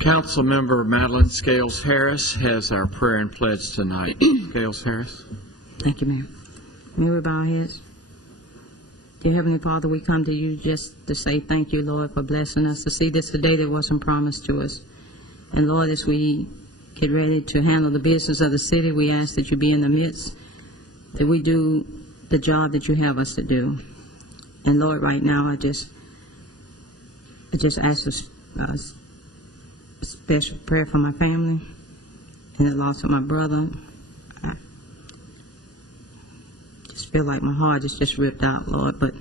Councilmember Madeline Scales Harris has our prayer and pledge tonight. Scales Harris. Thank you, Mayor. May we bow our heads? Dear Heavenly Father, we come to you just to say thank you, Lord, for blessing us to see this day that wasn't promised to us. And Lord, as we get ready to handle the business of the city, we ask that you be in the midst, that we do the job that you have us to do. And Lord, right now, I just ask a special prayer for my family and the loss of my brother. I just feel like my heart is just ripped out, Lord, but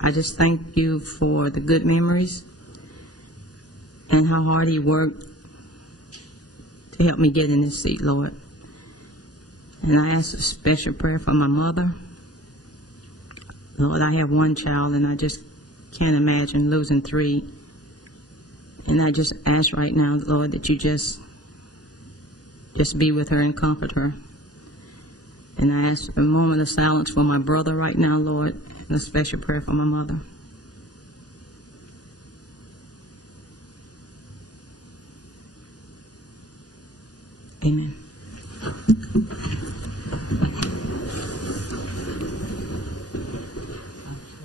I just thank you for the good memories and how hard he worked to help me get in this seat, Lord. And I ask a special prayer for my mother. Lord, I have one child and I just can't imagine losing three. And I just ask right now, Lord, that you just be with her and comfort her. And I ask a moment of silence for my brother right now, Lord, and a special prayer for my mother. Amen.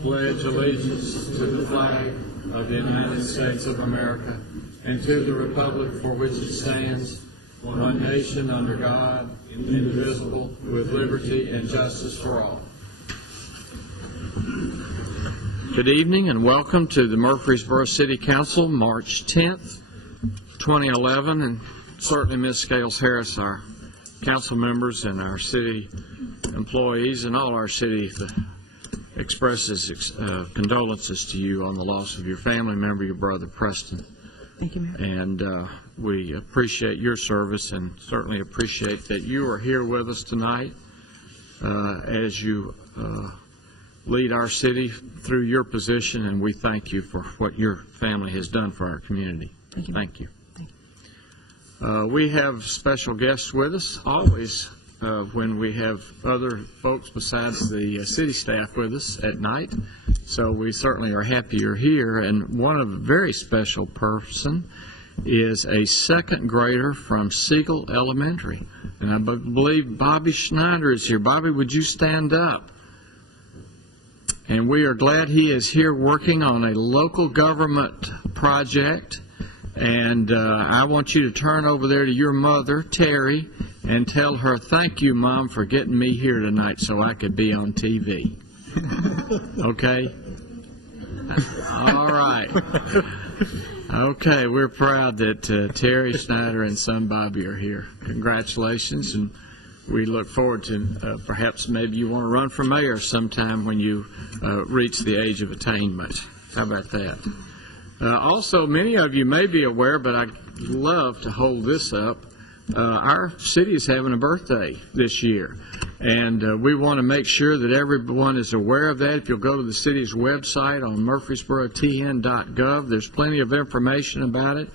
Pledge allegiance to the flag of the United States of America and to the republic for which it stands, one nation under God, indivisible, with liberty and justice for all. Good evening and welcome to the Murfreesboro City Council, March 10th, 2011, and certainly Ms. Scales Harris, our council members and our city employees and all our city expresses condolences to you on the loss of your family member, your brother Preston. Thank you, Mayor. And we appreciate your service and certainly appreciate that you are here with us tonight as you lead our city through your position, and we thank you for what your family has done for our community. Thank you. Thank you. Thank you. We have special guests with us always when we have other folks besides the city staff with us at night. So we certainly are happy you're here. And one of a very special person is a second grader from Siegel Elementary. And I believe Bobby Schneider is here. Bobby, would you stand up? And we are glad he is here working on a local government project. And I want you to turn over there to your mother, Terry, and tell her, thank you, Mom, for getting me here tonight so I could be on TV. Okay? All right. Okay, we're proud that Terry Schneider and son Bobby are here. Congratulations, and we look forward to perhaps maybe you want to run for mayor sometime when you reach the age of attainment. How about that? Also, many of you may be aware, but I'd love to hold this up. our city is having a birthday this year, and we want to make sure that everyone is aware of that. If you'll go to the city's website on murfreesborotn.gov, there's plenty of information about it.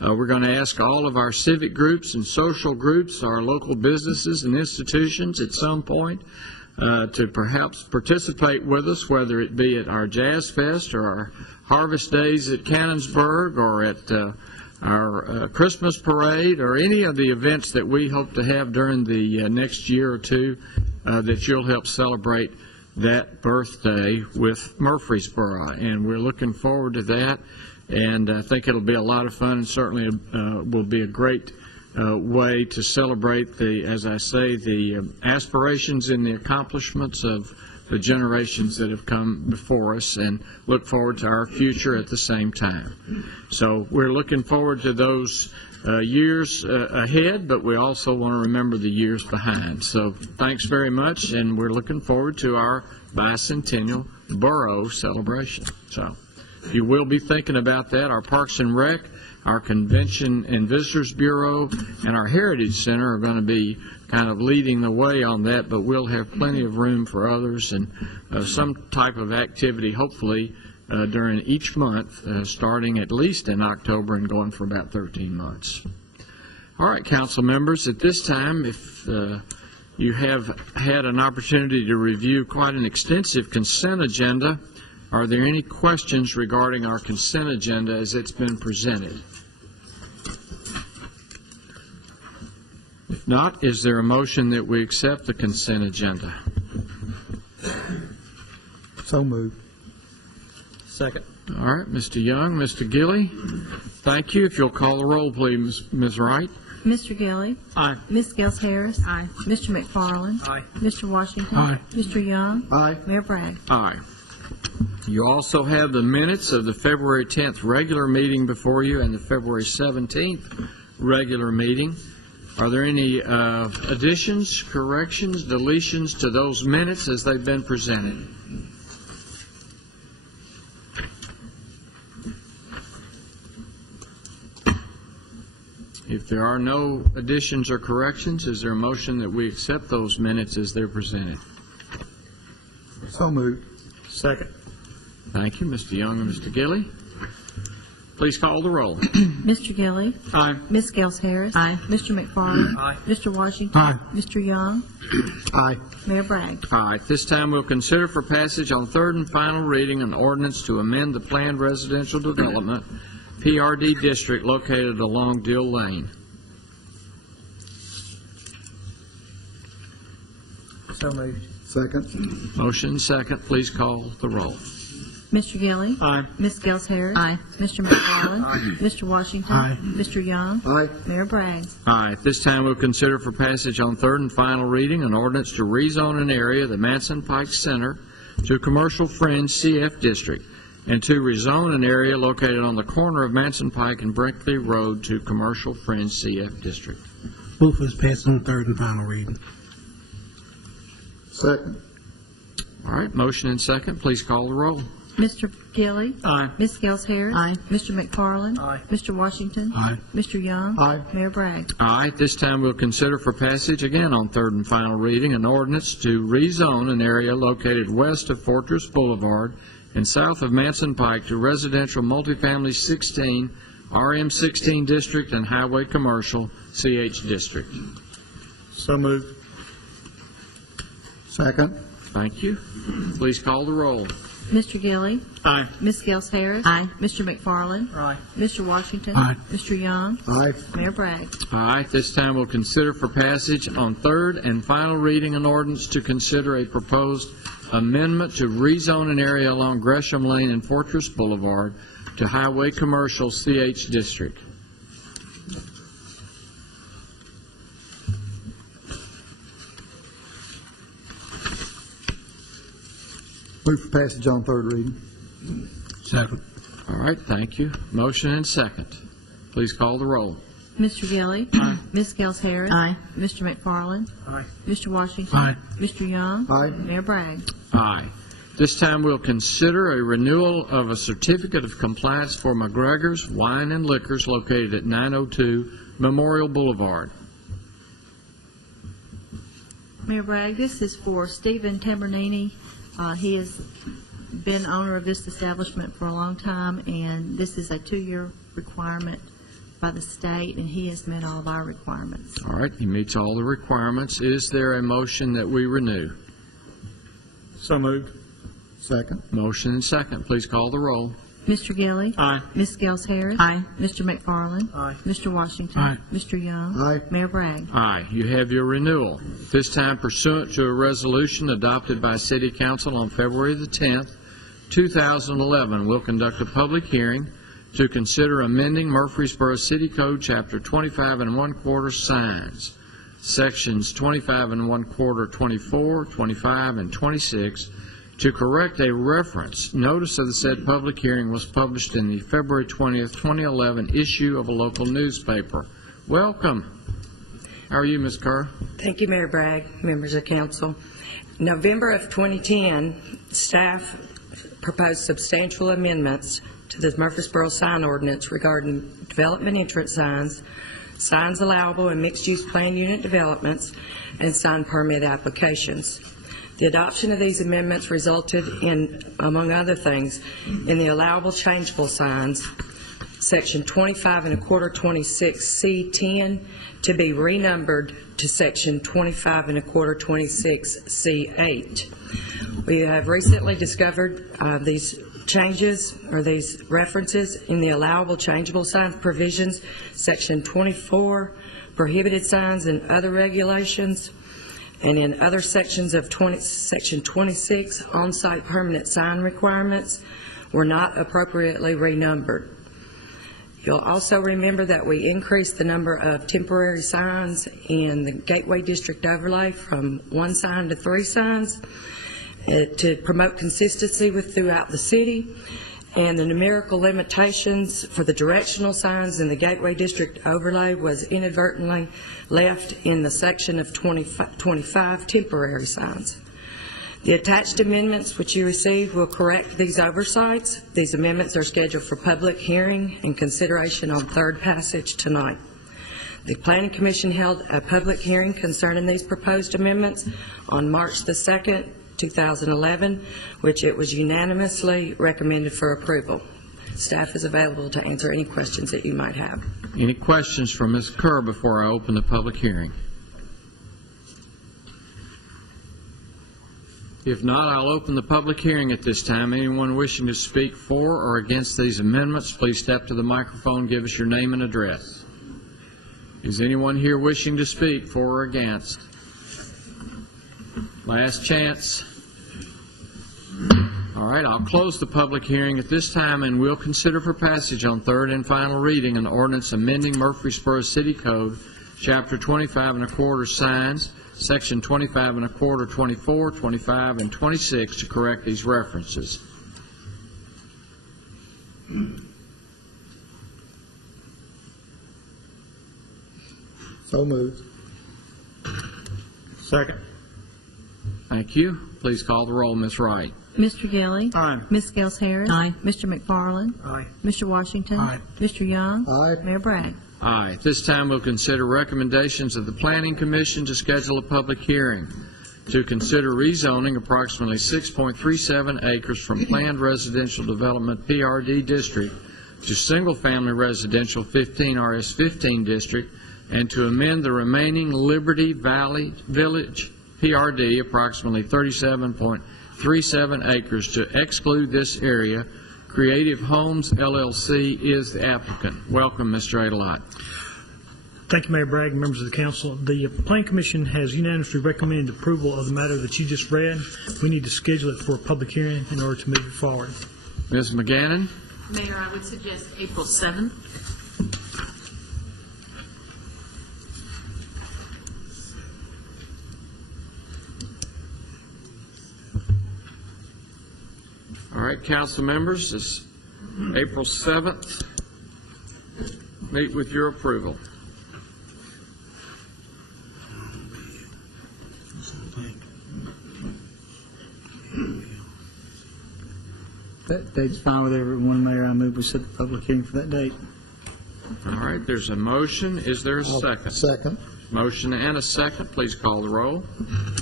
We're going to ask all of our civic groups and social groups, our local businesses and institutions at some point, to perhaps participate with us, whether it be at our Jazz Fest or our Harvest Days at Cannonsburg or at our Christmas parade or any of the events that we hope to have during the next year or two, that you'll help celebrate that birthday with Murfreesboro. And we're looking forward to that, and I think it'll be a lot of fun, and certainly will be a great way to celebrate the, as I say, the aspirations and the accomplishments of the generations that have come before us, and look forward to our future at the same time. So we're looking forward to those years ahead, but we also want to remember the years behind. So thanks very much, and we're looking forward to our bicentennial borough celebration. So if you will be thinking about that, our Parks and Rec, our Convention and Visitors Bureau, and our Heritage Center are going to be kind of leading the way on that, but we'll have plenty of room for others, and some type of activity, hopefully, during each month, starting at least in October and going for about 13 months. All right, council members, at this time, if you have had an opportunity to review quite an extensive consent agenda, are there any questions regarding our consent agenda as it's been presented? If not, is there a motion that we accept the consent agenda? So moved. Second. All right, Mr. Young, Mr. Gilly, thank you. If you'll call the roll, please, Ms. Wright. Mr. Gilly. Aye. Ms. Gels Harris. Aye. Mr. McFarland. Aye. Mr. Washington. Aye. Mr. Young. Aye. Mayor Bragg. Aye. You also have the minutes of the February 10th regular meeting before you and the February 17th regular meeting. Are there any additions, corrections, deletions to those minutes as they've been presented? If there are no additions or corrections, is there a motion that we accept those minutes as they're presented? So moved. Second. Thank you, Mr. Young and Mr. Gilly. Please call the roll. Mr. Gilly. Aye. Ms. Gels Harris. Aye. Mr. McFarland. Aye. Mr. Washington. Aye. Mr. Young. Aye. Mayor Bragg. All right, this time we'll consider for passage on third and final reading an ordinance to amend the planned residential development PRD district located along Dill Lane. So moved. Second. Motion second. Please call the roll. Mr. Gilly. Aye. Ms. Gels Harris. Aye. Mr. McFarland. Mr. Washington. Aye. Mr. Young. Aye. Mayor Bragg. All right, this time we'll consider for passage on third and final reading an ordinance to rezone an area of the Manson Pike Center to Commercial Fringe CF District, and to rezone an area located on the corner of Manson Pike and Brinkley Road to Commercial Fringe CF District. Move for its passage on third and final reading. Second. All right, motion and second. Please call the roll. Mr. Gilly. Aye. Ms. Gels Harris. Aye. Mr. McFarland. Aye. Mr. Washington. Aye. Mr. Young. Aye. Mayor Bragg. All right, this time we'll consider for passage again on third and final reading an ordinance to rezone an area located west of Fortress Boulevard and south of Manson Pike to residential multifamily 16, RM16 district, and highway commercial CH district. So moved. Second. Thank you. Please call the roll. Mr. Gilly. Aye. Ms. Gels Harris. Aye. Mr. McFarland. Aye. Mr. Washington. Aye. Mr. Young. Aye. Mayor Bragg. All right, this time we'll consider for passage on third and final reading an ordinance to consider a proposed amendment to rezone an area along Gresham Lane and Fortress Boulevard to highway commercial CH district. Move for passage on third reading. Second. All right, thank you. Motion and second. Please call the roll. Mr. Gilly. Ms. Gels Harris. Aye. Mr. McFarland. Aye. Mr. Washington. Aye. Mr. Young. Aye. Mayor Bragg. Aye. This time we'll consider a renewal of a certificate of compliance for McGregor's Wine and Liquors located at 902 Memorial Boulevard. Mayor Bragg, this is for Stephen Tambernini. He has been owner of this establishment for a long time, and this is a 2-year requirement by the state, and he has met all of our requirements. All right, he meets all the requirements. Is there a motion that we renew? So moved. Second. Motion and second. Please call the roll. Mr. Gilly. Aye. Ms. Gels Harris. Aye. Mr. McFarland. Aye. Mr. Washington. Aye. Mr. Young. Aye. Mayor Bragg. Aye, you have your renewal. This time pursuant to a resolution adopted by City Council on February the 10th, 2011, we'll conduct a public hearing to consider amending Murfreesboro City Code, Chapter 25 1/4 signs, Sections 25 1/4, 24, 25, and 26, to correct a reference. Notice of the said public hearing was published in the February 20th, 2011 issue of a local newspaper. Welcome. How are you, Ms. Kerr? Thank you, Mayor Bragg, members of council. November of 2010, staff proposed substantial amendments to the Murfreesboro sign ordinance regarding development entrance signs, signs allowable in mixed-use plan unit developments, and sign permit applications. The adoption of these amendments resulted in, among other things, in the allowable changeable signs, Section 25 1/4 26C10, to be renumbered to Section 25 1/4 26C8. We have recently discovered these changes or these references in the allowable changeable signs provisions, Section 24, prohibited signs and other regulations, and in other sections of Section 26, on-site permanent sign requirements were not appropriately renumbered. You'll also remember that we increased the number of temporary signs in the Gateway District overlay from 1 sign to 3 signs to promote consistency throughout the city, and the numerical limitations for the directional signs in the Gateway District overlay was inadvertently left in the section of 25 temporary signs. The attached amendments which you received will correct these oversights. These amendments are scheduled for public hearing and consideration on third passage tonight. The Planning Commission held a public hearing concerning these proposed amendments on March the 2nd, 2011, which it was unanimously recommended for approval. Staff is available to answer any questions that you might have. Any questions for Ms. Kerr before I open the public hearing? If not, I'll open the public hearing at this time. Anyone wishing to speak for or against these amendments, please step to the microphone, give us your name and address. Is anyone here wishing to speak for or against? Last chance. All right, I'll close the public hearing at this time, and we'll consider for passage on third and final reading an ordinance amending Murfreesboro City Code, Chapter 25 1/4 signs, Section 25 1/4, 24, 25, and 26 to correct these references. So moved. Second. Thank you. Please call the roll, Ms. Wright. Mr. Gilly. Aye. Ms. Gels Harris. Aye. Mr. McFarland. Aye. Mr. Washington. Aye. Mr. Young. Aye. Mayor Bragg. Aye. At this time, we'll consider recommendations of the Planning Commission to schedule a public hearing to consider rezoning approximately 6.37 acres from Planned Residential Development PRD District to Single-Family Residential 15 RS 15 District, and to amend the remaining Liberty Valley Village PRD approximately 37.37 acres to exclude this area. Creative Homes LLC is the applicant. Welcome, Mr. Adelite. Thank you, Mayor Bragg and members of the council. The Planning Commission has unanimously recommended approval of the matter that you just read. We need to schedule it for a public hearing in order to move it forward. Ms. McGannon? Mayor, I would suggest April 7th. All right, council members, it's April 7th. Meet with your approval. That date's fine with everyone, Mayor. I move we set the public hearing for that date. All right, there's a motion. Is there a second? Second. Motion and a second. Please call the roll.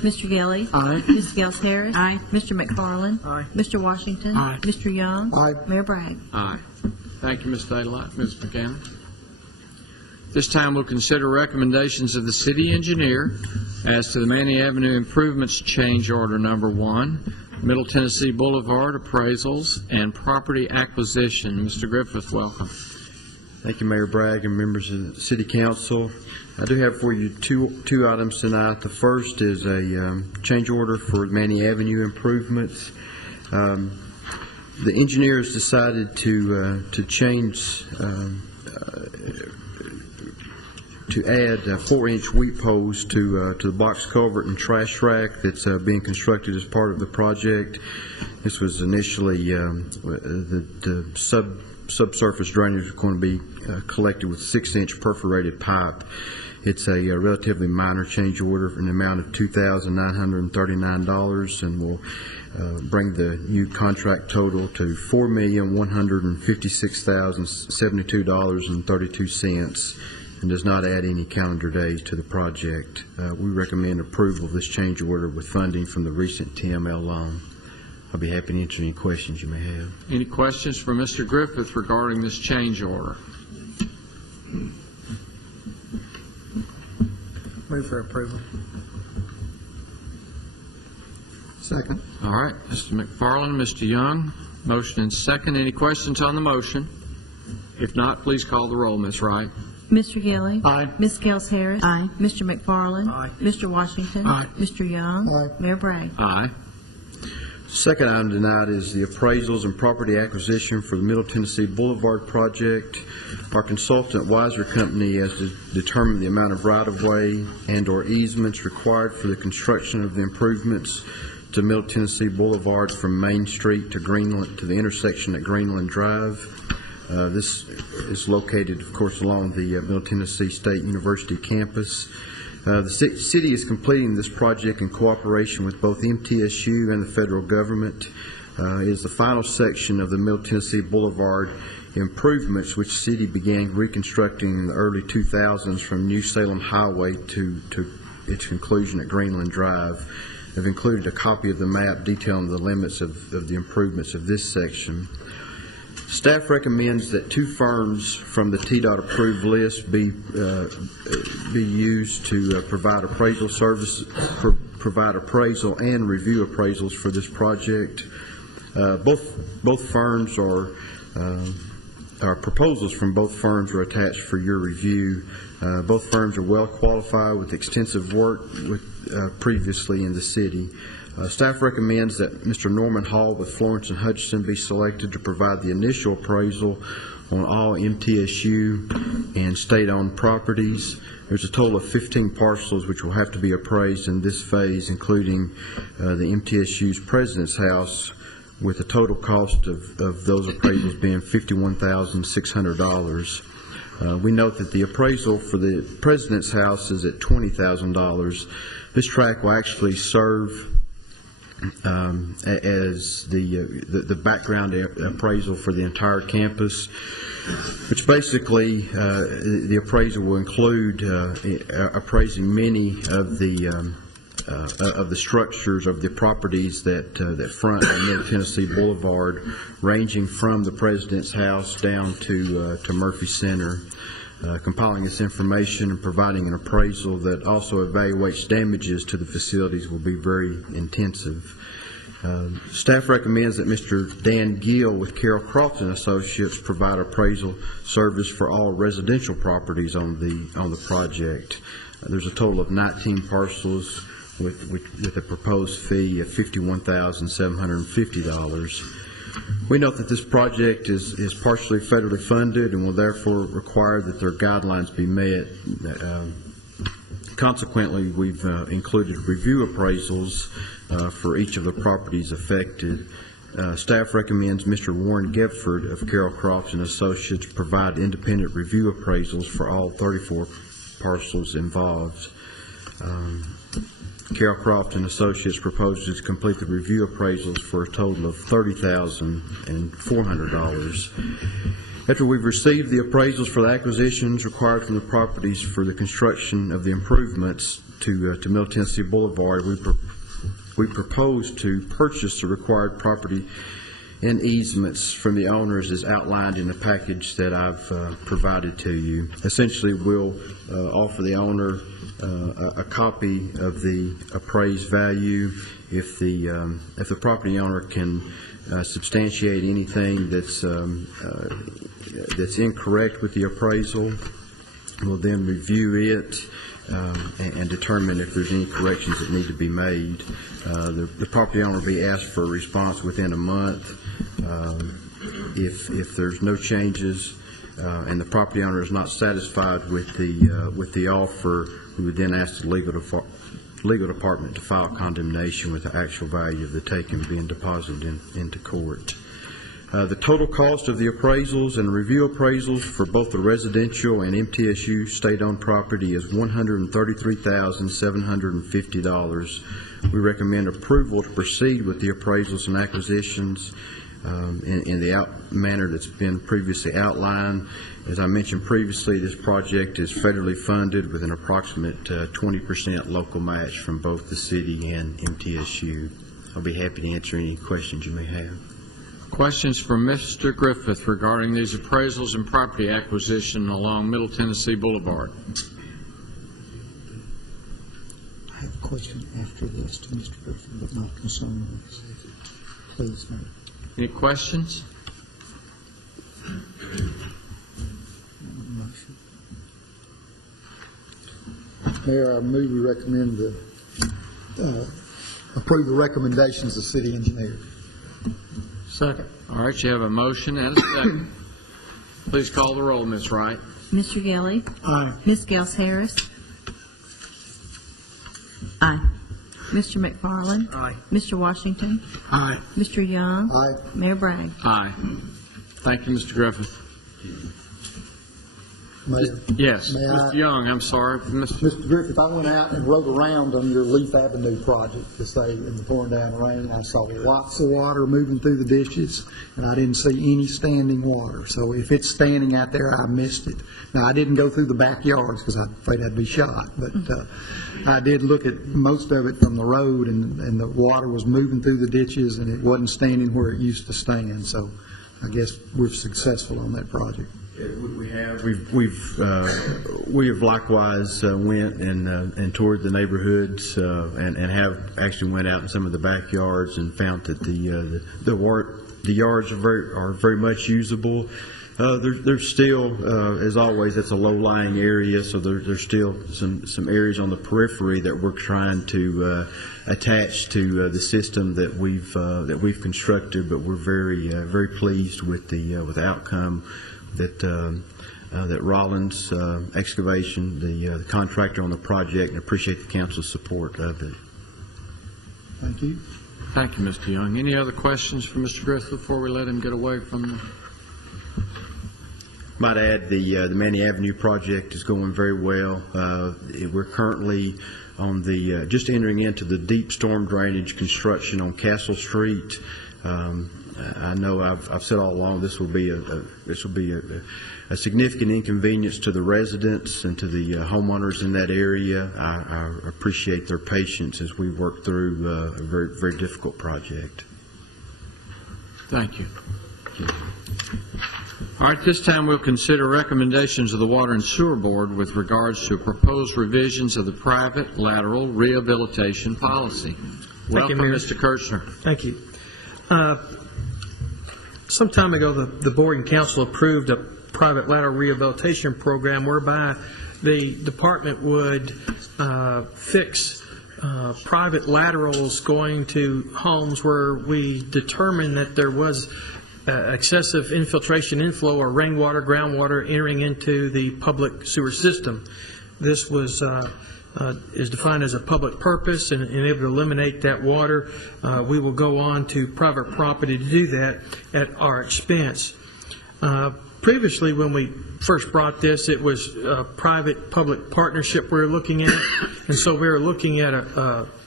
Mr. Gilly. Aye. Mrs. Gels Harris. Aye. Mr. McFarland. Aye. Mr. Washington. Aye. Mr. Young. Aye. Mayor Bragg. Aye. Thank you, Ms. Daylight. Ms. McCann. This time we'll consider recommendations of the city engineer as to the Manny Avenue improvements change order number 1, Middle Tennessee Boulevard appraisals and property acquisition. Mr. Griffith, welcome. Thank you, Mayor Bragg and members of the City Council. I do have for you two items tonight. The first is a change order for Manny Avenue improvements. The engineers decided to change to add 4-inch weep holes to the box culvert and trash rack that's being constructed as part of the project. This was initially the subsurface drainage was going to be collected with 6-inch perforated pipe. It's a relatively minor change order for an amount of $2,939 and will bring the new contract total to $4,156,072.32 and does not add any calendar days to the project. We recommend approval of this change order with funding from the recent TML loan. I'll be happy to answer any questions you may have. Any questions for Mr. Griffith regarding this change order? Move for approval. Second. All right, Mr. McFarland, Mr. Young, motion and second. Any questions on the motion? If not, please call the roll, Ms. Wright. Mr. Gilly. Aye. Ms. Gels Harris. Aye. Mr. McFarland. Aye. Mr. Washington. Aye. Mr. Young. Aye. Mayor Bragg. Aye. Second item tonight is the appraisals and property acquisition for the Middle Tennessee Boulevard project. Our consultant, Weiser Company, has determined the amount of right-of-way and/or easements required for the construction of the improvements to Middle Tennessee Boulevard from Main Street to Greenland to the intersection at Greenland Drive. This is located, of course, along the Middle Tennessee State University campus. The city is completing this project in cooperation with both MTSU and the federal government. It is the final section of the Middle Tennessee Boulevard improvements, which the city began reconstructing in the early 2000s from New Salem Highway to its conclusion at Greenland Drive. I've included a copy of the map detailing the limits of the improvements of this section. Staff recommends that 2 firms from the TDOT approved list be used to provide appraisal service, provide appraisal and review appraisals for this project. Both firms are proposals from both firms are attached for your review. Both firms are well qualified with extensive work previously in the city. Staff recommends that Mr. Norman Hall with Florence and Hutchinson be selected to provide the initial appraisal on all MTSU and state-owned properties. There's a total of 15 parcels which will have to be appraised in this phase, including the MTSU's President's House, with the total cost of those appraisals being $51,600. We note that the appraisal for the President's House is at $20,000. This track will actually serve as the background appraisal for the entire campus, which basically the appraisal will include appraising many of the structures of the properties that front on Middle Tennessee Boulevard, ranging from the President's House down to Murphy Center. Compiling this information and providing an appraisal that also evaluates damages to the facilities will be very intensive. Staff recommends that Mr. Dan Gill with Carroll Crofton Associates provide appraisal service for all residential properties on the project. There's a total of 19 parcels with a proposed fee of $51,750. We note that this project is partially federally funded and will therefore require that their guidelines be met. Consequently, we've included review appraisals for each of the properties affected. Staff recommends Mr. Warren Gepford of Carroll Crofton Associates provide independent review appraisals for all 34 parcels involved. Carroll Crofton Associates proposes to complete the review appraisals for a total of $30,400. After we've received the appraisals for the acquisitions required from the properties for the construction of the improvements to Middle Tennessee Boulevard, we propose to purchase the required property and easements from the owners as outlined in the package that I've provided to you. Essentially, we'll offer the owner a copy of the appraised value. If the property owner can substantiate anything that's incorrect with the appraisal, we'll then review it and determine if there's any corrections that need to be made. The property owner will be asked for a response within a month. If there's no changes and the property owner is not satisfied with the offer, we would then ask the legal department to file condemnation with the actual value of the taken being deposited into court. The total cost of the appraisals and review appraisals for both the residential and MTSU state-owned property is $133,750. We recommend approval to proceed with the appraisals and acquisitions in the manner that's been previously outlined. As I mentioned previously, this project is federally funded with an approximate 20% local match from both the city and MTSU. I'll be happy to answer any questions you may have. Questions from Mr. Griffith regarding these appraisals and property acquisition along Middle Tennessee Boulevard? I have a question after this to Mr. Griffin, but not concerning this. Please, Mayor. Any questions? Mayor, I move we recommend approve the recommendations of city engineer. Second. All right, you have a motion and a second. Please call the roll, Ms. Wright. Mr. Gelly. Aye. Ms. Gels Harris. Aye. Mr. McFarland. Aye. Mr. Washington. Aye. Mr. Young. Aye. Mayor Bragg. Aye. Thank you, Mr. Griffith. Mayor, Yes, May Mr. I- Young, I'm sorry. Mr. Mr. Griffith, I went out and rode around on your Leaf Avenue project to say in the pouring down rain. I saw lots of water moving through the ditches, and I didn't see any standing water. So if it's standing out there, I missed it. Now, I didn't go through the backyards because I was afraid I'd be shot, but I did look at most of it from the road, and the water was moving through the ditches, and it wasn't standing where it used to stand. So I guess we're successful on that project. We have. We have likewise went and toured the neighborhoods and have actually went out in some of the backyards and found that the yards are very much usable. There's still, as always, it's a low-lying area, so there's still some areas on the periphery that we're trying to attach to the system that we've constructed. But we're very pleased with the outcome that Rollins Excavation, the contractor on the project, and appreciate the council's support of it. Thank you. Thank you, Mr. Young. Any other questions for Mr. Griffith before we let him get away from the... Might add, the Manny Avenue project is going very well. We're currently on just entering into the deep storm drainage construction on Castle Street. I know I've said all along this will be a significant inconvenience to the residents and to the homeowners in that area. I appreciate their patience as we work through a very difficult project. Thank you. All right, this time we'll consider recommendations of the Water and Sewer Board with regards to proposed revisions of the private lateral rehabilitation policy. Welcome, Mayor. Mr. Kirchner. Thank you. Some time ago, the board and council approved a private lateral rehabilitation program whereby the department would fix private laterals going to homes where we determined that there was excessive inflow or rainwater, groundwater entering into the public sewer system. This was is defined as a public purpose and able to eliminate that water. We will go on to private property to do that at our expense. Previously, when we first brought this, it was a private-public partnership we were looking at, and so we were looking at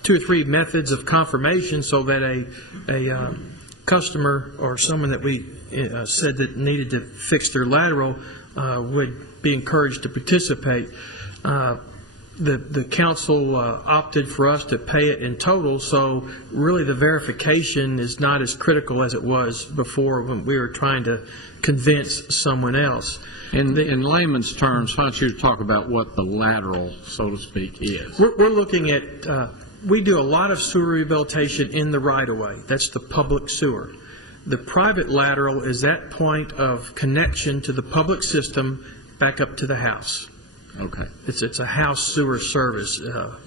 2 or 3 methods of confirmation so that a customer or someone that we said that needed to fix their lateral would be encouraged to participate. The council opted for us to pay it in total, so really the verification is not as critical as it was before when we were trying to convince someone else. In layman's terms, why don't you talk about what the lateral, so to speak, is? We're looking at, we do a lot of sewer rehabilitation in the right-of-way. That's the public sewer. The private lateral is that point of connection to the public system back up to the house. Okay. It's a house sewer service.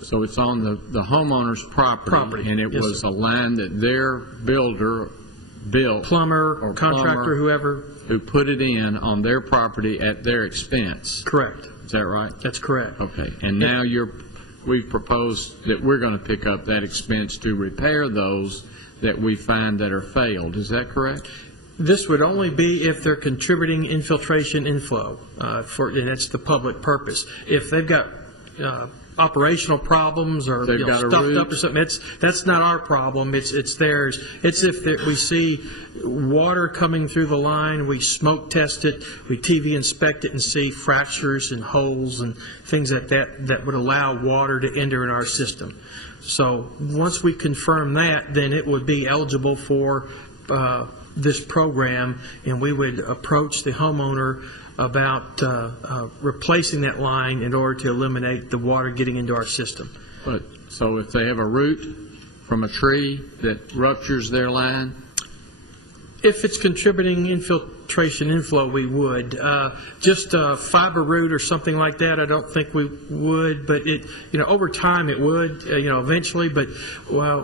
So it's on the homeowner's property. And it Yes, was sir. a line that their builder built. Plumber, or contractor, plumber whoever. who put it in on their property at their expense. Correct. Is that right? That's correct. Okay. And now we've proposed that we're going to pick up that expense to repair those that we find that are failed. Is that correct? This would only be if they're contributing infiltration inflow, and that's the public purpose. If they've got operational problems or They've got a stuffed root. up or something, that's not our problem. It's theirs. It's if we see water coming through the line, we smoke test it, we TV inspect it and see fractures and holes and things like that would allow water to enter in our system. So once we confirm that, then it would be eligible for this program, and we would approach the homeowner about replacing that line in order to eliminate the water getting into our system. But so if they have a root from a tree that ruptures their line, If it's contributing infiltration inflow, we would. Just a fiber root or something like that, I don't think we would, but over time it would, eventually, but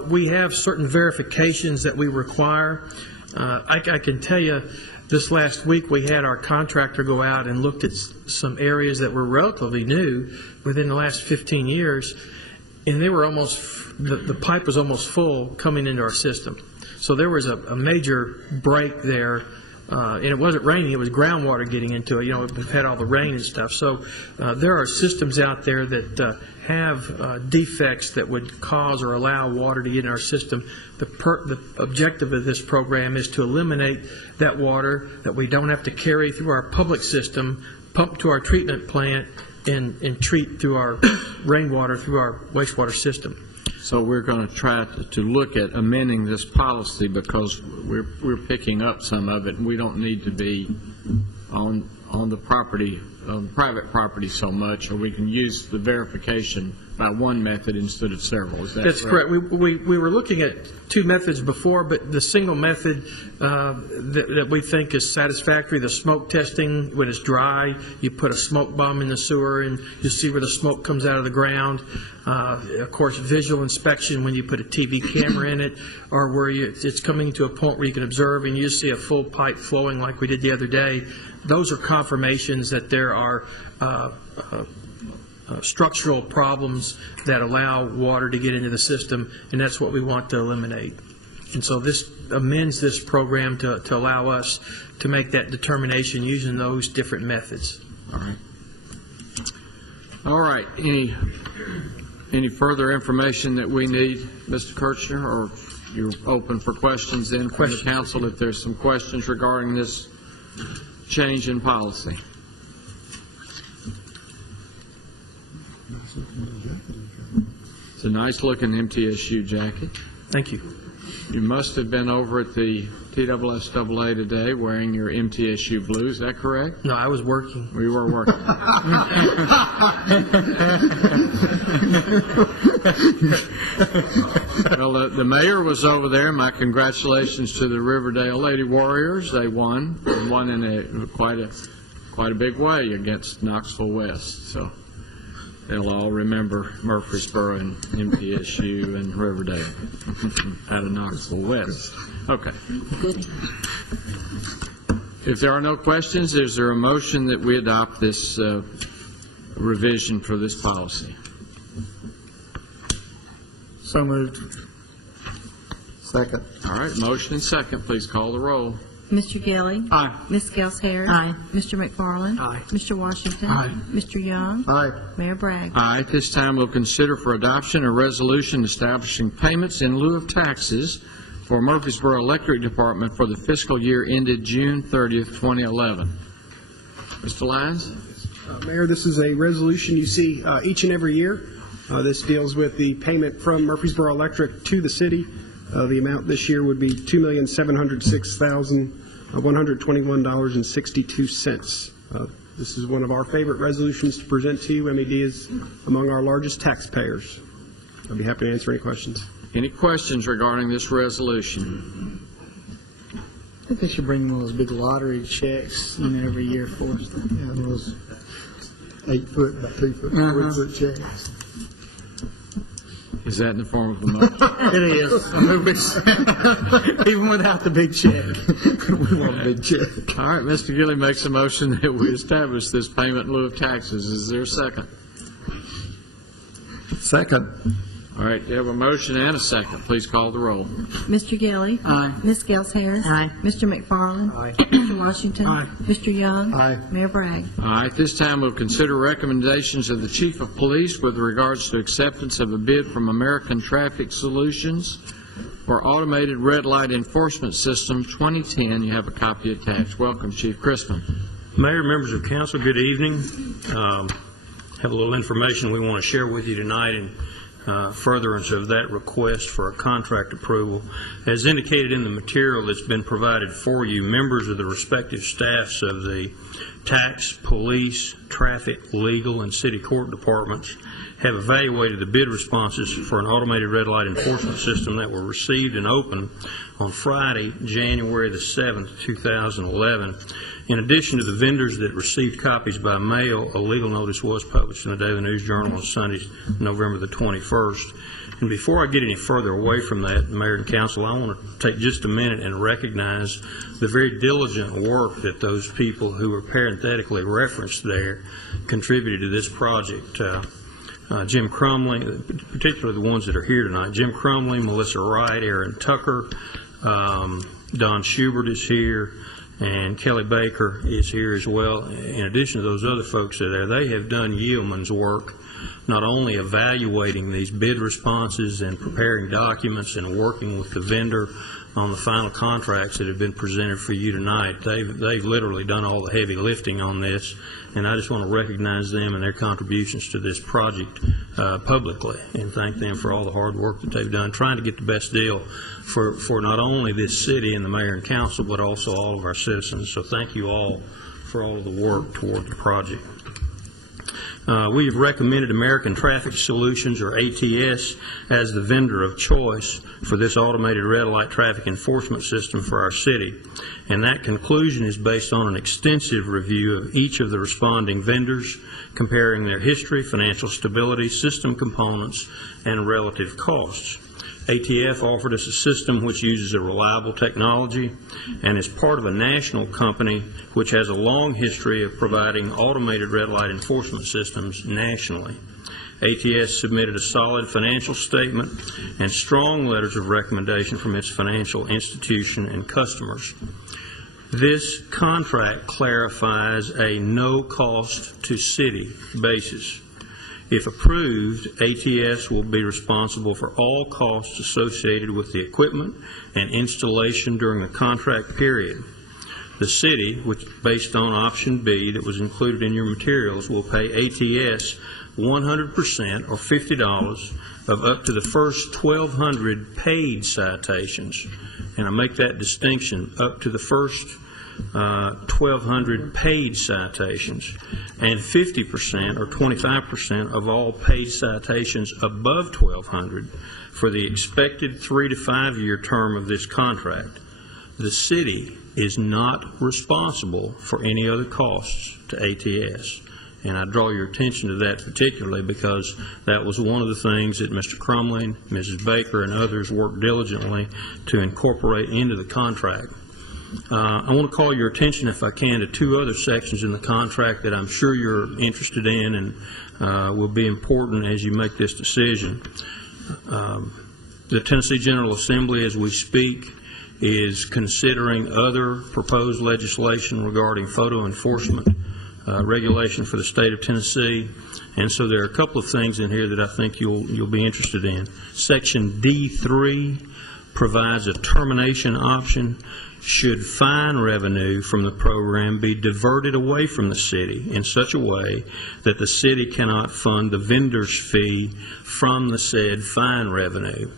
we have certain verifications that we require. I can tell you, this last week we had our contractor go out and looked at some areas that were relatively new within the last 15 years, and they were the pipe was almost full coming into our system. So there was a major break there, and it wasn't raining, it was groundwater getting into it. We've had all the rain and stuff. So there are systems out there that have defects that would cause or allow water to get in our system. The objective of this program is to eliminate that water that we don't have to carry through our public system, pump to our treatment plant, and treat through our rainwater through our wastewater system. so we're going to try to look at amending this policy because we're picking up some of it, and we don't need to be on the property, on private property so much, or we can use the verification by one method instead of several. Is that That's correct. We were looking at two methods before, but the single method that we think is satisfactory, the smoke testing, when it's dry, you put a smoke bomb in the sewer and you see where the smoke comes out of the ground. Of course, visual inspection when you put a TV camera in it, or where it's coming to a point where you can observe and you see a full pipe flowing like we did the other day. Those are confirmations that there are structural problems that allow water to get into the system, and that's what we want to eliminate. And so this amends this program to allow us to make that determination using those different methods. All right. All right. Any further information that we need, Mr. Kirchner, or you're open for questions then from the council if there's some questions regarding this change in policy? It's a nice-looking MTSU jacket. Thank you. You must have been over at the TSSAA today wearing your MTSU blue. Is that correct? No, I was working. We were working. Well, the mayor was over there. My congratulations to the Riverdale Lady Warriors. They won in quite a big way against Knoxville West. So they'll all remember Murfreesboro and MTSU and Riverdale out of Knoxville West. Okay. If there are no questions, is there a motion that we adopt this revision for this policy? So moved. Second. All right, motion and second. Please call the roll. Mr. Gelli. Aye. Ms. Gels Harris. Aye. Mr. McFarland. Aye. Mr. Washington. Aye. Mr. Young. Aye. Mayor Bragg. Aye. At this time, we'll consider for adoption a resolution establishing payments in lieu of taxes for Murfreesboro Electric Department for the fiscal year ended June 30th, 2011. Mr. Lyons? Mayor, this is a resolution you see each and every year. This deals with the payment from Murfreesboro Electric to the city. The amount this year would be $2,706,121.62. This is one of our favorite resolutions to present to you. MED is among our largest taxpayers. I'd be happy to answer any questions. Any questions regarding this resolution? I think they should bring one of those big lottery checks, every year for us. Yeah, those 8 foot by 2 foot, 3 foot checks. Is that in the form of a motion? It is. I move it. Even without the big check. We want a big check. All right, Mr. Gilly makes a motion that we establish this payment in lieu of taxes. Is there a second? Second. All right, you have a motion and a second. Please call the roll. Mr. Gilly. Aye. Ms. Gels Harris. Aye. Mr. McFarland. Aye. Mr. Washington. Aye. Mr. Young. Aye. Mayor Bragg. All right, this time we'll consider recommendations of the Chief of Police with regards to acceptance of a bid from American Traffic Solutions for Automated Red Light Enforcement System 2010. You have a copy attached. Welcome, Chief Crispin. Mayor, members of council, good evening. Have a little information we want to share with you tonight in furtherance of that request for a contract approval. As indicated in the material that's been provided for you, members of the respective staffs of the tax, police, traffic, legal, and city court departments have evaluated the bid responses for an automated red light enforcement system that were received and opened on Friday, January the 7th, 2011. In addition to the vendors that received copies by mail, a legal notice was published in the Daily News Journal on Sunday, November the 21st. And before I get any further away from that, Mayor and Council, I want to take just a minute and recognize the very diligent work that those people who were parenthetically referenced there contributed to this project. Jim Crumley, particularly the ones that are here tonight, Jim Crumley, Melissa Wright, Aaron Tucker, Don Schubert is here, and Kelly Baker is here as well. In addition to those other folks that are there, they have done yeoman's work, not only evaluating these bid responses and preparing documents and working with the vendor on the final contracts that have been presented for you tonight. They've literally done all the heavy lifting on this, and I just want to recognize them and their contributions to this project publicly and thank them for all the hard work that they've done trying to get the best deal for not only this city and the mayor and council, but also all of our citizens. So thank you all for all of the work toward the project. We have recommended American Traffic Solutions, or ATS, as the vendor of choice for this automated red light traffic enforcement system for our city. And that conclusion is based on an extensive review of each of the responding vendors, comparing their history, financial stability, system components, and relative costs. ATF offered us a system which uses a reliable technology and is part of a national company which has a long history of providing automated red light enforcement systems nationally. ATS submitted a solid financial statement and strong letters of recommendation from its financial institution and customers. This contract clarifies a no-cost to city basis. If approved, ATS will be responsible for all costs associated with the equipment and installation during the contract period. The city, which based on option B that was included in your materials, will pay ATS 100% or $50 of up to the first 1,200 paid citations. And I make that distinction, up to the first 1,200 paid citations, and 50% or 25% of all paid citations above 1,200 for the expected 3 to 5 year term of this contract. The city is not responsible for any other costs to ATS. And I draw your attention to that particularly because that was one of the things that Mr. Crumley, Mrs. Baker, and others worked diligently to incorporate into the contract. I want to call your attention, if I can, to two other sections in the contract that I'm sure you're interested in and will be important as you make this decision. The Tennessee General Assembly, as we speak, is considering other proposed legislation regarding photo enforcement regulation for the state of Tennessee, and so there are a couple of things in here that I think you'll be interested in. Section D3 provides a termination option should fine revenue from the program be diverted away from the city in such a way that the city cannot fund the vendor's fee from the said fine revenue.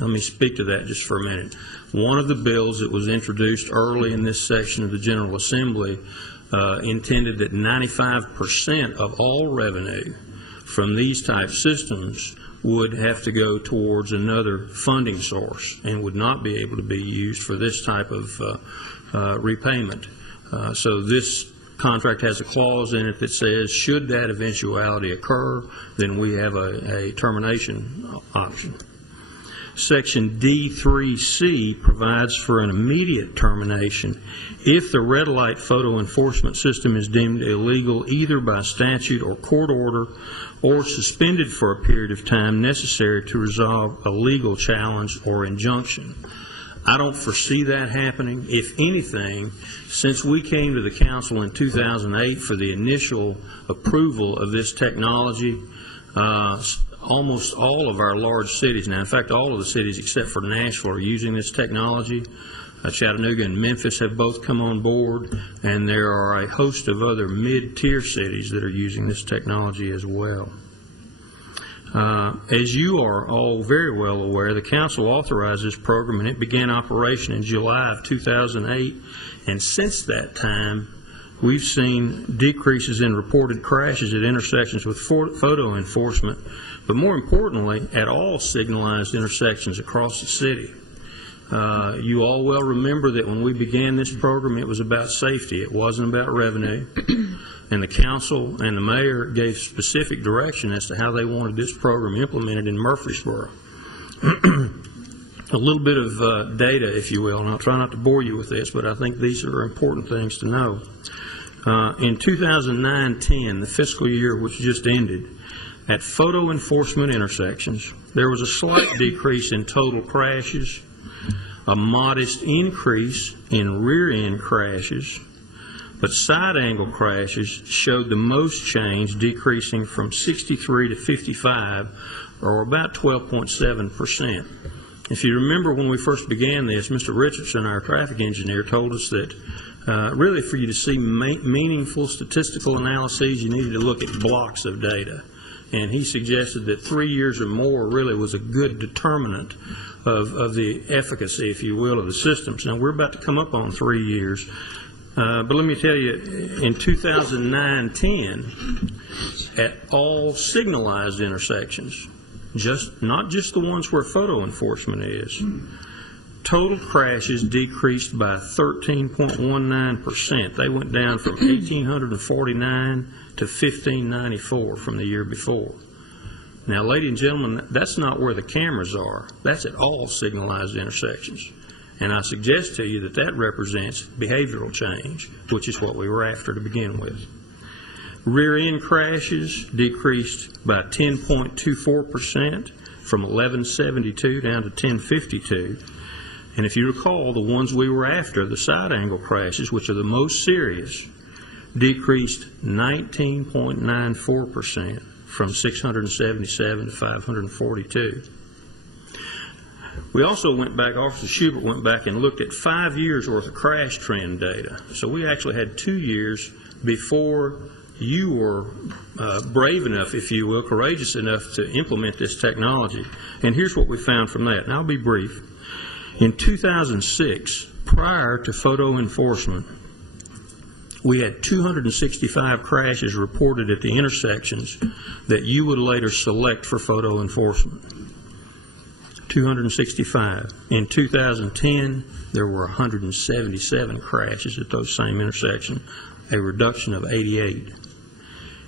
Let me speak to that just for a minute. One of the bills that was introduced early in this section of the General Assembly intended that 95% of all revenue from these type systems would have to go towards another funding source and would not be able to be used for this type of repayment. So this contract has a clause in it that says should that eventuality occur, then we have a termination option. Section D3C provides for an immediate termination if the red light photo enforcement system is deemed illegal either by statute or court order or suspended for a period of time necessary to resolve a legal challenge or injunction. I don't foresee that happening. If anything, since we came to the council in 2008 for the initial approval of this technology, almost all of our large cities now, in fact, all of the cities except for Nashville are using this technology. Chattanooga and Memphis have both come on board, and there are a host of other mid-tier cities that are using this technology as well. As you are all very well aware, the council authorized this program, and it began operation in July of 2008, and since that time, we've seen decreases in reported crashes at intersections with photo enforcement, but more importantly, at all signalized intersections across the city. You all well remember that when we began this program, it was about safety. It wasn't about revenue. And the council and the mayor gave specific direction as to how they wanted this program implemented in Murfreesboro. A little bit of data, if you will, and I'll try not to bore you with this, but I think these are important things to know. In 2009-10, the fiscal year which just ended, at photo enforcement intersections, there was a slight decrease in total crashes, a modest increase in rear-end crashes, but side-angle crashes showed the most change, decreasing from 63 to 55, or about 12.7%. If you remember when we first began this, Mr. Richardson, our traffic engineer, told us that really for you to see meaningful statistical analyses, you needed to look at blocks of data. And he suggested that 3 years or more really was a good determinant of the efficacy, if you will, of the systems. Now, we're about to come up on 3 years. But let me tell you, in 2009-10, at all signalized intersections, not just the ones where photo enforcement is, total crashes decreased by 13.19%. They went down from 1,849 to 1,594 from the year before. Now, ladies and gentlemen, that's not where the cameras are. That's at all signalized intersections. And I suggest to you that that represents behavioral change, which is what we were after to begin with. Rear-end crashes decreased by 10.24% from 1,172 down to 1,052. And if you recall, the ones we were after, the side-angle crashes, which are the most serious, decreased 19.94% from 677 to 542. We also went back, Officer Schubert went back and looked at 5 years worth of crash trend data. So we actually had 2 years before you were brave enough, if you will, courageous enough to implement this technology. And here's what we found from that, and I'll be brief. In 2006, prior to photo enforcement, we had 265 crashes reported at the intersections that you would later select for photo enforcement. 265. In 2010, there were 177 crashes at those same intersections, a reduction of 88.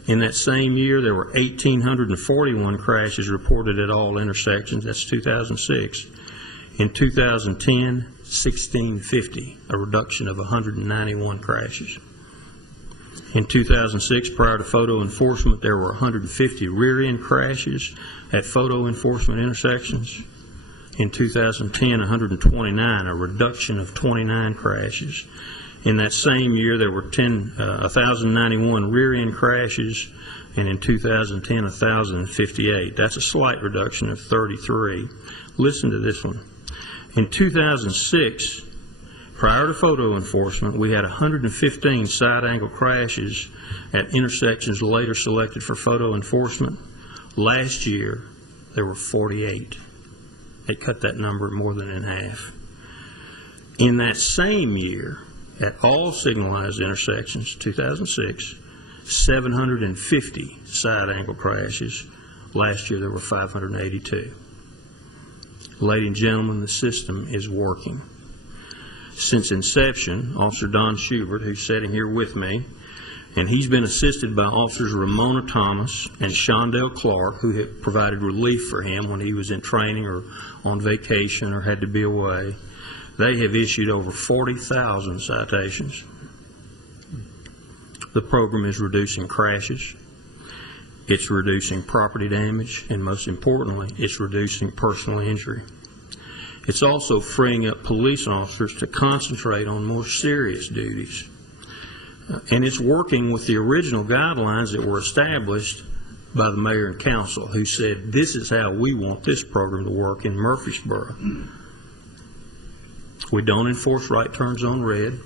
In that same year, there were 1,841 crashes reported at all intersections. That's 2006. In 2010, 1,650, a reduction of 191 crashes. In 2006, prior to photo enforcement, there were 150 rear-end crashes at photo enforcement intersections. In 2010, 129, a reduction of 29 crashes. In that same year, there were 1,091 rear-end crashes, and in 2010, 1,058. That's a slight reduction of 33. Listen to this one. In 2006, prior to photo enforcement, we had 115 side angle crashes at intersections later selected for photo enforcement. Last year, there were 48. They cut that number more than in half. In that same year, at all signalized intersections, 2006, 750 side angle crashes. Last year, there were 582. Ladies and gentlemen, the system is working. Since inception, Officer Don Schubert, who's sitting here with me, and he's been assisted by Officers Ramona Thomas and Shondell Clark, who have provided relief for him when he was in training or on vacation or had to be away. They have issued over 40,000 citations. The program is reducing crashes, it's reducing property damage, and most importantly, it's reducing personal injury. It's also freeing up police officers to concentrate on more serious duties. And it's working with the original guidelines that were established by the mayor and council, who said, this is how we want this program to work in Murfreesboro. We don't enforce right turns on red,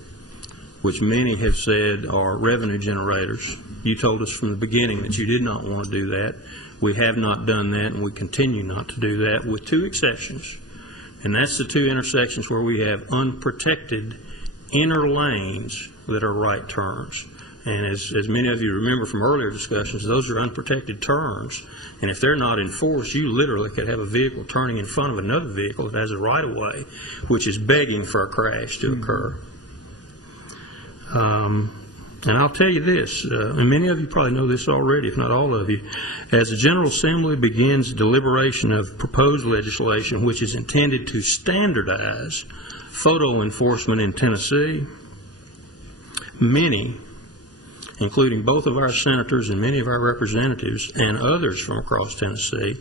which many have said are revenue generators. You told us from the beginning that you did not want to do that. We have not done that, and we continue not to do that, with two exceptions. And that's the two intersections where we have unprotected inner lanes that are right turns. And as many of you remember from earlier discussions, those are unprotected turns. And if they're not enforced, you literally could have a vehicle turning in front of another vehicle that has a right-of-way, which is begging for a crash to occur. And I'll tell you this, and many of you probably know this already, if not all of you, as the General Assembly begins deliberation of proposed legislation which is intended to standardize photo enforcement in Tennessee, many, including both of our senators and many of our representatives and others from across Tennessee,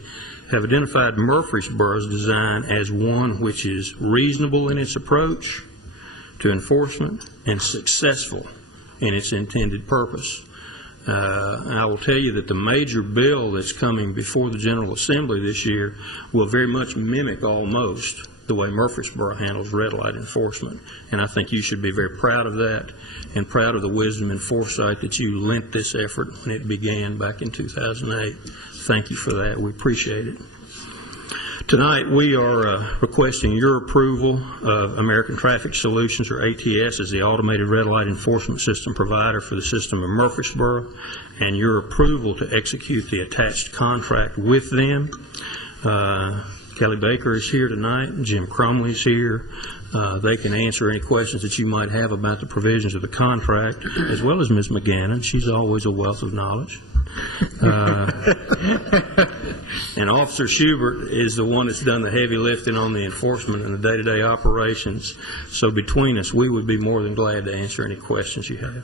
have identified Murfreesboro's design as one which is reasonable in its approach to enforcement and successful in its intended purpose. I will tell you that the major bill that's coming before the General Assembly this year will very much mimic almost the way Murfreesboro handles red light enforcement. And I think you should be very proud of that and proud of the wisdom and foresight that you lent this effort when it began back in 2008. Thank you for that. We appreciate it. Tonight, we are requesting your approval of American Traffic Solutions, or ATS, as the automated red light enforcement system provider for the system of Murfreesboro, and your approval to execute the attached contract with them. Kelly Baker is here tonight. Jim Crumley is here. They can answer any questions that you might have about the provisions of the contract, as well as Ms. McGannon. She's always a wealth of knowledge. And Officer Schubert is the one that's done the heavy lifting on the enforcement and the day-to-day operations. So between us, we would be more than glad to answer any questions you have.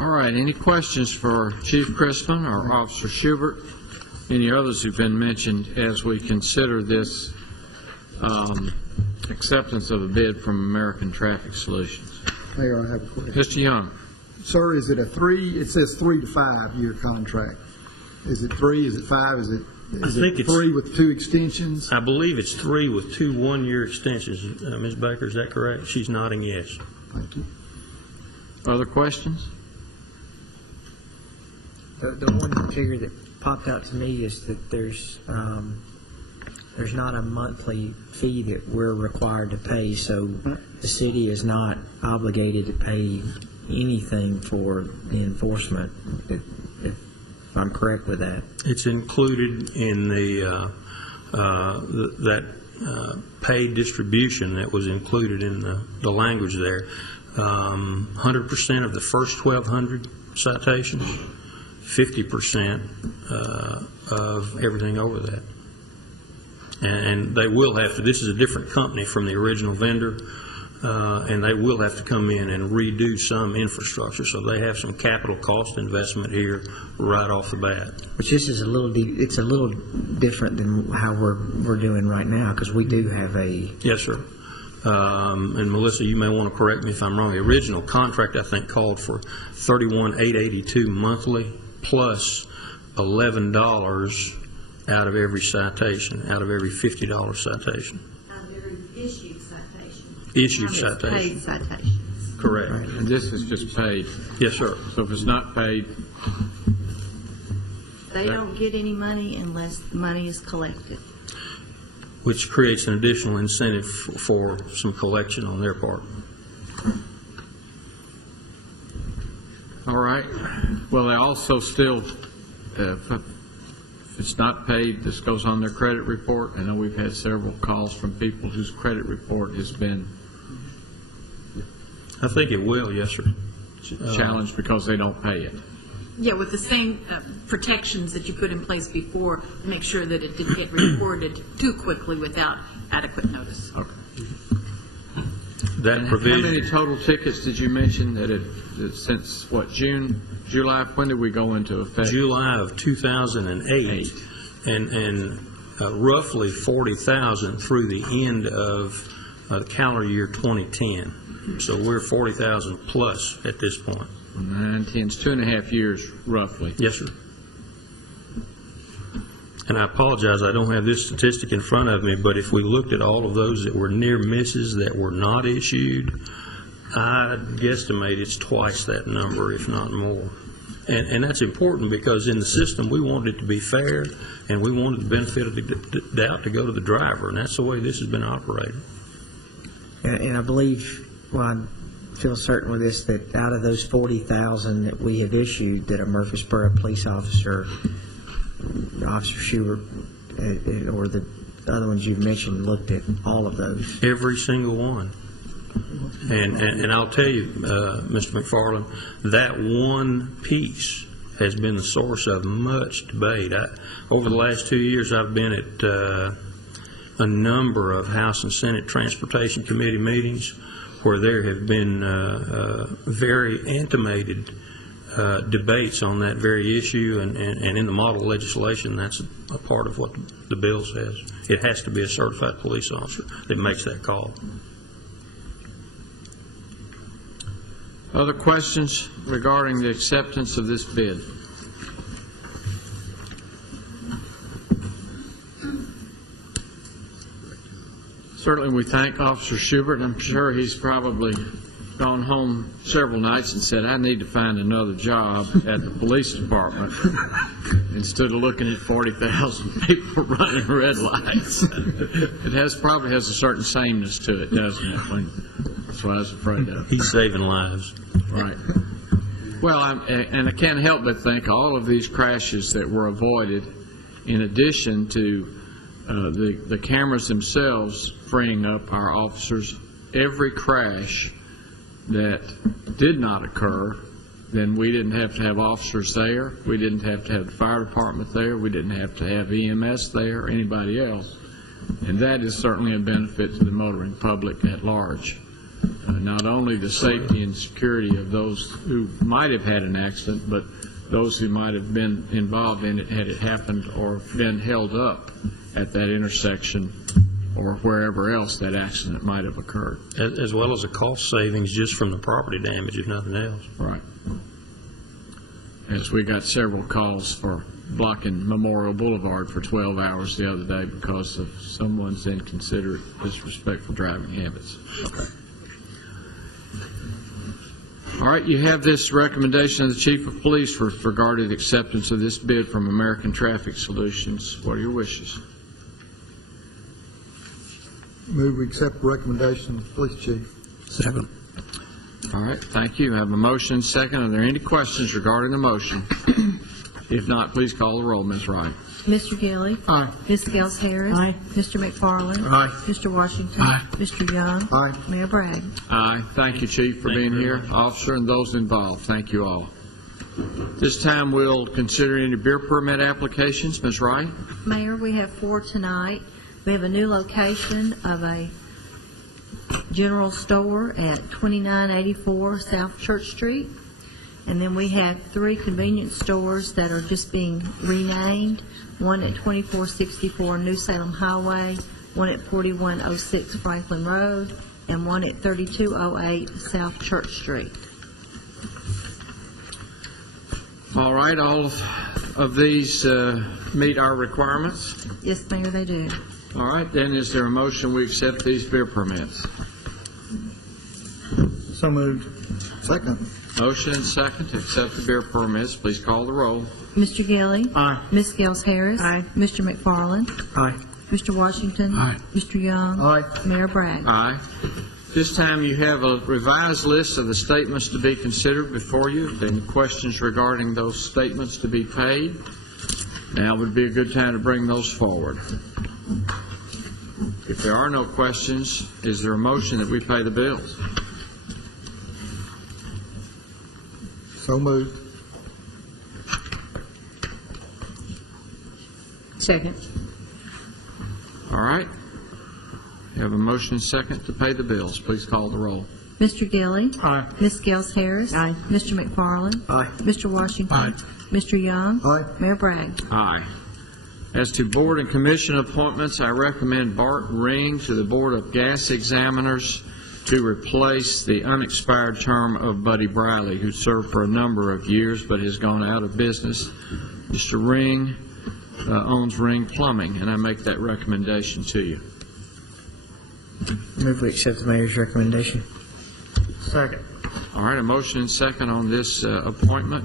All right, any questions for Chief Crispin or Officer Schubert? Any others who've been mentioned as we consider this acceptance of a bid from American Traffic Solutions? Mayor, I have a question. Mr. Young. Sir, is it it says 3 to 5 year contract. Is it 3, is it 5, is it 3 with 2 extensions? I believe it's 3 with 2 one-year extensions. Ms. Baker, is that correct? She's nodding yes. Thank you. Other questions? The one figure that popped out to me is that there's not a monthly fee that we're required to pay, so the city is not obligated to pay anything for the enforcement, if I'm correct with that. It's included in the that paid distribution that was included in the language there. 100% of the first 1,200 citations, 50% of everything over that. And they will have to, this is a different company from the original vendor, and they will have to come in and redo some infrastructure, so they have some capital cost investment here right off the bat. Which this is it's a little different than how we're doing right now, because we do have a... Yes, sir. And Melissa, you may want to correct me if I'm wrong. The original contract, I think, called for $31,882 monthly plus $11 out of every citation, out of every $50 citation. issued Paid citations. citations. Correct. And this is just paid. Yes, sir. So if it's not paid, They don't get any money unless the money is collected. Which creates an additional incentive for some collection on their part. all right. Well, they also still, if it's not paid, this goes on their credit report. I know we've had several calls from people whose credit report has been I think it will, yes, sir. challenged because they don't pay it. Yeah, with the same protections that you put in place before, to make sure that it didn't get reported too quickly without adequate notice. Okay. That How provision. many total tickets did you mention that since, what, July, when did we go into effect? July of 2008, and roughly 40,000 through the end of the calendar year 2010. So we're 40,000 plus at this point. 9, 10, it's 2.5 years roughly. Yes, sir. And I apologize, I don't have this statistic in front of me, but if we looked at all of those that were near misses that were not issued, I guesstimate it's twice that number, if not more. And that's important because in the system, we want it to be fair, and we wanted the benefit of the doubt to go to the driver, and that's the way this has been operated. And I believe, well, I feel certain with this, that out of those 40,000 that we have issued, that a Murfreesboro police officer, Officer Schubert, or the other ones you've mentioned, looked at all of those. Every single one. And I'll tell you, Mr. McFarland, that one piece has been the source of much debate. Over the last 2 years, I've been at a number of House and Senate Transportation Committee meetings where there have been very animated debates on that very issue, and in the model legislation, that's a part of what the bill says. It has to be a certified police officer that makes that call. Other questions regarding the acceptance of this bid? Certainly, we thank Officer Schubert. I'm sure he's probably gone home several nights and said, I need to find another job at the police department instead of looking at 40,000 people running red lights. It probably has a certain sameness to it, doesn't it? That's what I was afraid of. He's saving lives. Right. Well, and I can't help but think all of these crashes that were avoided, in addition to the cameras themselves freeing up our officers, every crash that did not occur, then we didn't have to have officers there. We didn't have to have the fire department there. We didn't have to have EMS there or anybody else. And that is certainly a benefit to the motoring public at large. Not only the safety and security of those who might have had an accident, but those who might have been involved in it had it happened or been held up at that intersection or wherever else that accident might have occurred. As well as the cost savings just from the property damage, if nothing else. Right. As we got several calls for blocking Memorial Boulevard for 12 hours the other day because of someone's inconsiderate, disrespectful driving habits. Okay. All right, you have this recommendation of the Chief of Police with regard to the acceptance of this bid from American Traffic Solutions. What are your wishes? Move we accept the recommendation of the police chief. Second. All right, thank you. I have a motion, second. Are there any questions regarding the motion? If not, please call the roll, Ms. Wright. Mr. Gilly. Aye. Ms. Gels Harris. Aye. Mr. McFarland. Aye. Mr. Washington. Aye. Mr. Young. Aye. Mayor Bragg. Aye. Thank you, Chief, for being here. Officer and those involved, thank you all. This time we'll consider any beer permit applications. Ms. Wright? Mayor, we have 4 tonight. We have a new location of a general store at 2984 South Church Street. And then we have 3 convenience stores that are just being renamed. One at 2464 New Salem Highway, one at 4106 Franklin Road, and one at 3208 South Church Street. All right, all of these meet our requirements. Yes, Mayor, they do. All right, then is there a motion we accept these beer permits? So moved. Second. Motion and second to accept the beer permits. Please call the roll. Mr. Gilly. Aye. Ms. Gels Harris. Aye. Mr. McFarland. Aye. Mr. Washington. Aye. Mr. Young. Aye. Mayor Bragg. Aye. This time you have a revised list of the statements to be considered before you. Any questions regarding those statements to be paid? Now would be a good time to bring those forward. If there are no questions, is there a motion that we pay the bills? So moved. Second. All right. You have a motion and second to pay the bills. Please call the roll. Mr. Gilly. Aye. Ms. Gels Harris. Aye. Mr. McFarland. Aye. Mr. Washington. Aye. Mr. Young. Aye. Mayor Bragg. Aye. As to board and commission appointments, I recommend Bart Ring to the Board of Gas Examiners to replace the unexpired term of Buddy Briley, who served for a number of years but has gone out of business. Mr. Ring owns Ring Plumbing, and I make that recommendation to you. Move we accept the mayor's recommendation. Second. All right, a motion and second on this appointment.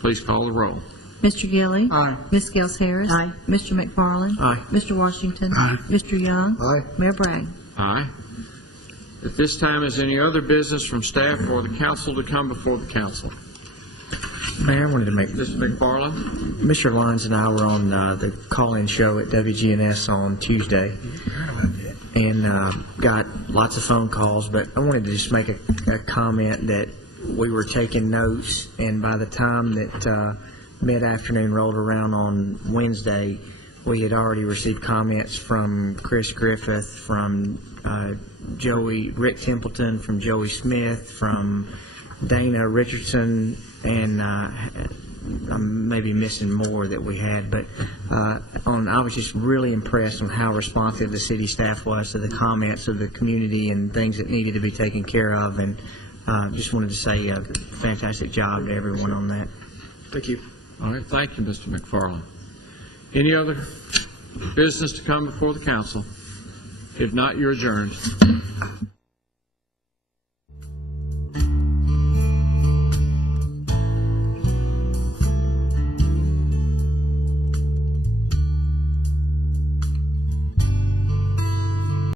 Please call the roll. Mr. Gilly. Aye. Ms. Gels Harris. Aye. Mr. McFarland. Aye. Mr. Washington. Aye. Mr. Young. Aye. Mayor Bragg. Aye. At this time, is any other business from staff or the council to come before the council? Mayor, I wanted to make, Mr. McFarland? Mr. Lyons and I were on the call-in show at WGNS on Tuesday, and got lots of phone calls, but I wanted to just make a comment that we were taking notes, and by the time that mid-afternoon rolled around on Wednesday, we had already received comments from Chris Griffith, from Rick Templeton, from Joey Smith, from Dana Richardson, and I'm maybe missing more that we had, but I was just really impressed on how responsive the city staff was to the comments of the community and things that needed to be taken care of, and just wanted to say a fantastic job to everyone on that. Thank you. All right, thank you, Mr. McFarland. Any other business to come before the council? If not, you're adjourned.